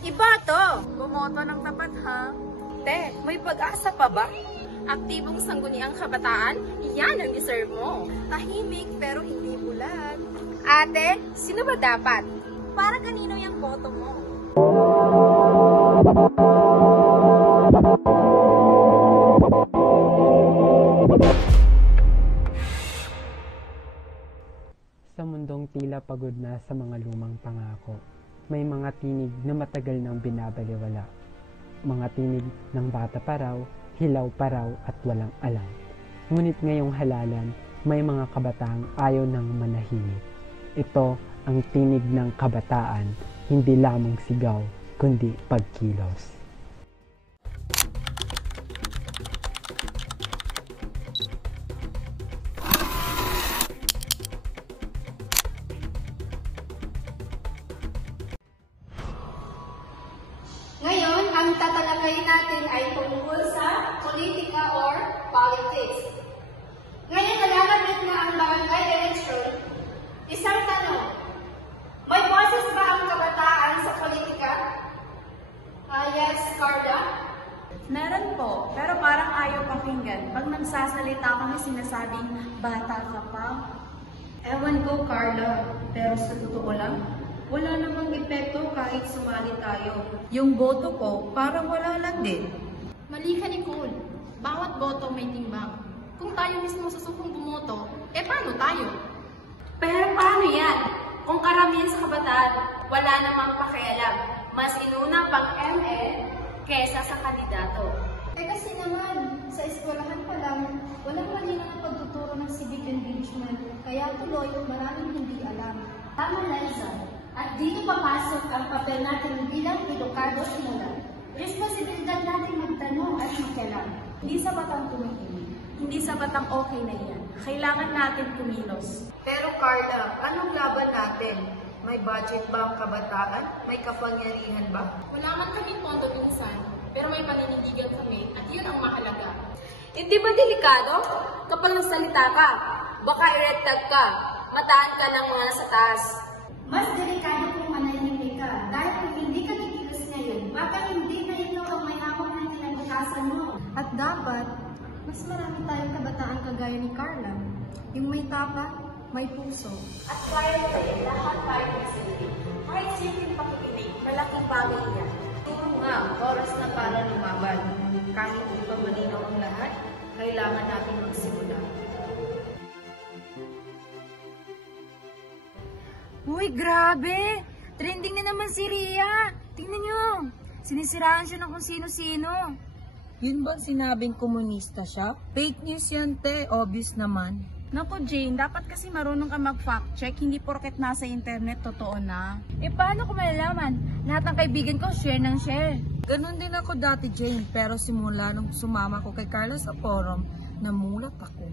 Ibato! Bumoto ng tapat ha. Te, may pag-asa pa ba? Aktibong sangguniang kabataan, yan ang deserve mo. Tahimik pero hindi bulag. Ate, sino ba dapat? Para kanino yung boto mo? Sa mundong tila pagod na sa mga lumang pangako, may mga tinig na matagal nang binabaliwala. Mga tinig ng bata pa raw, hilaw pa raw at walang alam. Ngunit ngayong halalan, may mga kabataang ayaw nang manahimik. Ito ang tinig ng kabataan, hindi lamang sigaw, kundi pagkilos. Ngayon, ang tatalakayin natin ay tungkol sa politika or politics. Ngayon, nalalapit na ang barangay election. Isang tanong, may boses ba ang kabataan sa politika? Yes, Carla? Meron po, pero parang ayaw pakinggan. Pag nagsasalita kami sinasabing, bata ka pa. Ewan ko, Carla, pero sa totoo lang, wala namang epekto kahit sumali tayo. Yung boto ko, parang wala lang din. Mali ka, Nicole. Bawat boto may timbang. Kung tayo mismo susukong bumoto, paano tayo? Pero paano yan? Kung karamihan sa kabataan, wala namang pakialam. Mas inuna pang ML kesa sa kandidato. Kasi naman, sa eskwelahan pa lang, walang malinaw na pagtuturo ng civic engagement. Kaya tuloy, maraming hindi alam. Tama, Liza. At dito papasok ang papel natin bilang edukado simula. Responsibilidad natin magtanong at makialam. Hindi sapat ang tumingin. Hindi sapat ang okay na yan. Kailangan natin kumilos. Pero Carla, anong laban natin? May budget ba ang kabataan? May kapangyarihan ba? Wala man kami pondo minsan, pero may paninindigan kami at yun ang mahalaga. Hindi ba delikado? Kapag nagsalita ka, baka i-red-tag ka, mataan ka ng mga nasa taas. Mas delikado kung manahimik ka, dahil kung hindi ka kikilos ngayon, baka hindi na ikaw ang may hawak ng kinabutasan mo. At dapat, mas marami tayong kabataan kagaya ni Carla. Yung may tapa, may puso. At kaya mo tayo lahat tayo ng silbi. Kahit simpleng pakikinig, malaking bagay yan. Turo nga, oras na para lumaban. Kahit hindi pa malinaw ang lahat, kailangan natin magsimula. Uy, grabe! Trending na naman si Ria. Tingnan nyo. Sinisiraan siya ng kung sino-sino. Yun ba sinabing komunista siya? Fake news yan, te. Obvious naman. Naku, Jane, dapat kasi marunong ka mag-fact check. Hindi porket nasa internet, totoo na. Paano ko malalaman? Lahat ng kaibigan ko, share ng share. Ganon din ako dati, Jane. Pero simula nung sumama ko kay Carla sa forum, namulat ako.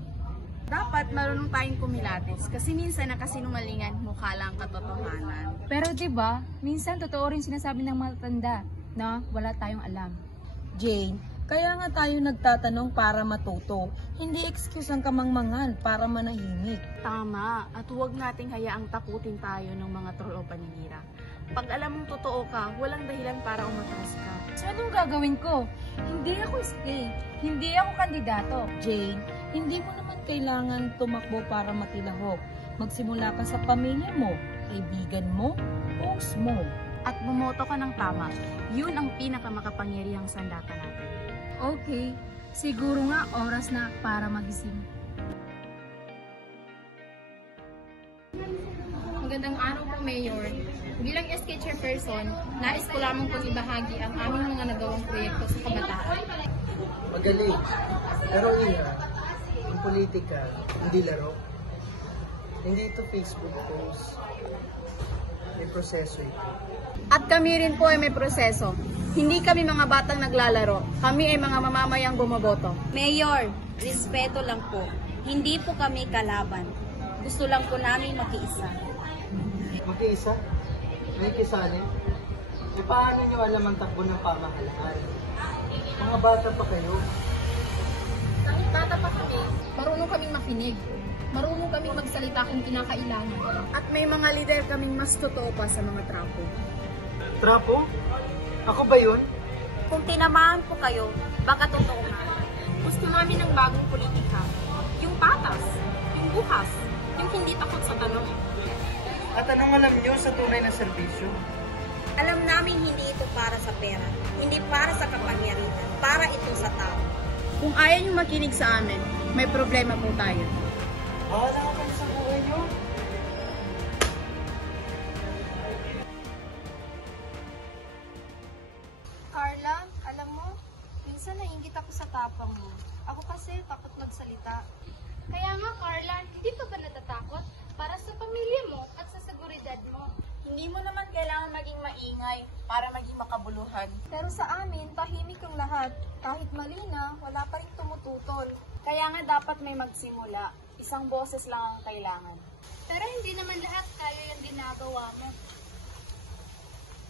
Dapat marunong tayong kumilatis kasi minsan nakasinungalingan, mukha lang katotohanan. Pero 'di ba, minsan totoo rin sinasabi ng matatanda na wala tayong alam. Jane, kaya nga tayo nagtatanong para matuto. Hindi excuse ang kamangmangan para manahimik. Tama, at huwag nating hayaang takutin tayo ng mga troll o paninira. Pag alam mong totoo ka, walang dahilan para umatras ka. So anong gagawin ko? Hindi ako stay. Hindi ako kandidato. Jane, hindi mo naman kailangan tumakbo para makilahok. Magsimula ka sa pamilya mo, kaibigan mo, post mo. At bumoto ka ng tama. Yun ang pinakamakapangyarihang sandata natin. Okay, siguro nga oras na para magising. Magandang araw po, Mayor. Bilang SK Chairperson, nais ko lamang pong ibahagi ang aming mga nagawang proyekto sa kabataan. Magaling. Pero ingat, ang politika, hindi laro. Hindi ito Facebook post. May proseso ito. At kami rin po ay may proseso. Hindi kami mga batang naglalaro. Kami ay mga mamamayang bumoboto. Mayor, respeto lang po. Hindi po kami kalaban. Gusto lang po namin makiisa. Mag-iisa? May kisanin? Paano nyo alam ang takbo ng pamahalaan? Mga bata pa kayo. Kahit bata pa kami, marunong kaming makinig. Marunong kaming magsalita kung kinakailangan. At may mga leader kaming mas totoo pa sa mga trapo. Trapo? Ako ba yun? Kung tinamaan po kayo, baka totoo nga. Gusto namin ng bagong politika. Yung patas, yung bukas, yung hindi takot sa tanong. At anong alam nyo sa tunay na serbisyo? Alam namin hindi ito para sa pera, hindi para sa kapangyarihan, para ito sa tao. Kung ayaw nyo makinig sa amin, may problema po tayo. Bahala ka sa buhay nyo. Carla, alam mo, minsan naiingit ako sa tapang mo. Ako kasi takot magsalita. Kaya nga, Carla, hindi ka ba natatakot para sa pamilya mo at sa seguridad mo? Hindi mo naman kailangan maging maingay para maging makabuluhan. Pero sa amin, tahimik ang lahat. Kahit mali na, wala pa rin tumututol. Kaya nga dapat may magsimula. Isang boses lang ang kailangan. Pero hindi naman lahat tayo yung ginagawa mo.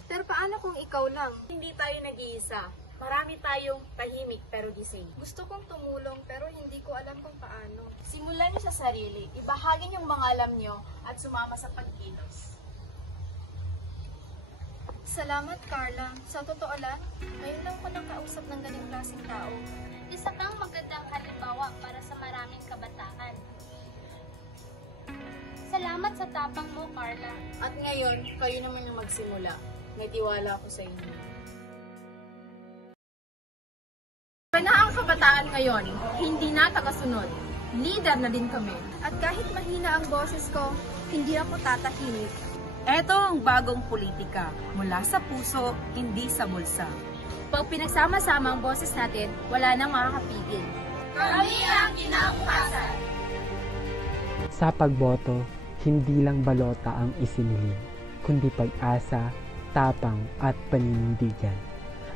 Pero paano kung ikaw lang? Hindi tayo nag-iisa. Marami tayong tahimik pero gising. Gusto kong tumulong pero hindi ko alam kung paano. Simulan niyo sa sarili, ibahagi yung mga alam niyo at sumama sa pagkilos. Salamat, Carla. Sa totoo lang, ngayon lang ko nakausap ng ganyung klaseng tao. Isa kang magandang halimbawa para sa maraming kabataan. Salamat sa tapang mo, Carla. At ngayon, kayo naman yung magsimula. May tiwala ako sa inyo. Na ang kabataan ngayon, hindi na tagasunod. Leader na din kami. At kahit mahina ang boses ko, hindi ako tatahimik. Ito ang bagong politika, mula sa puso, hindi sa bulsa. Pag pinagsama-sama ang boses natin, wala nang makakapigil. Kami ang kinabukasan. Sa pagboto, hindi lang balota ang isiniling, kundi pag-asa, tapang at paninindigan.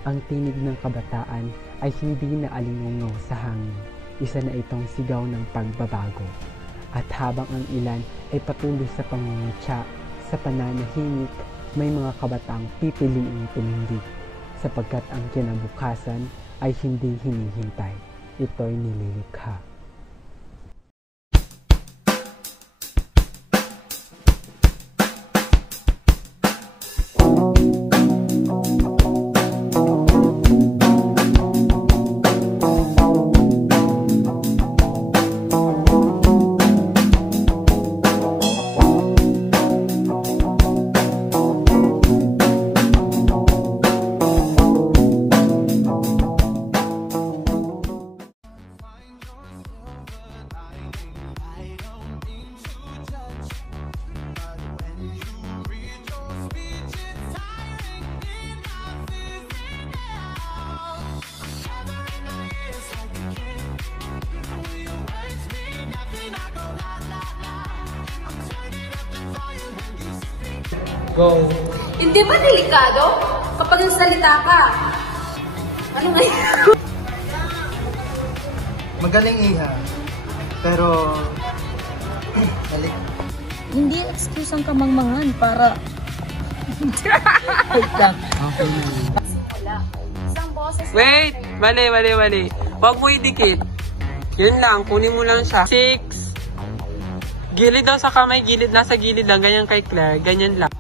Ang tinig ng kabataan ay hindi na alingungaw sa hangin. Isa na itong sigaw ng pagbabago. At habang ang ilan ay patuloy sa pangungutya, sa pananahimik, may mga kabataang pipiliing tumindig sapagkat ang kinabukasan ay hindi hinihintay. Ito'y nililikha. Go! Hindi ba delikado kapag nagsalita ka? Ano ngayon? Magaling iha. Pero... Halik. Hindi excuse ang kamangmangan para... Wait lang. Okay. Wala. Isang boses Wait! Mali. Huwag mo idikit. Yun lang, kunin mo lang siya. 6. Gilid daw sa kamay, nasa gilid lang. Ganyan kay Claire, ganyan lang.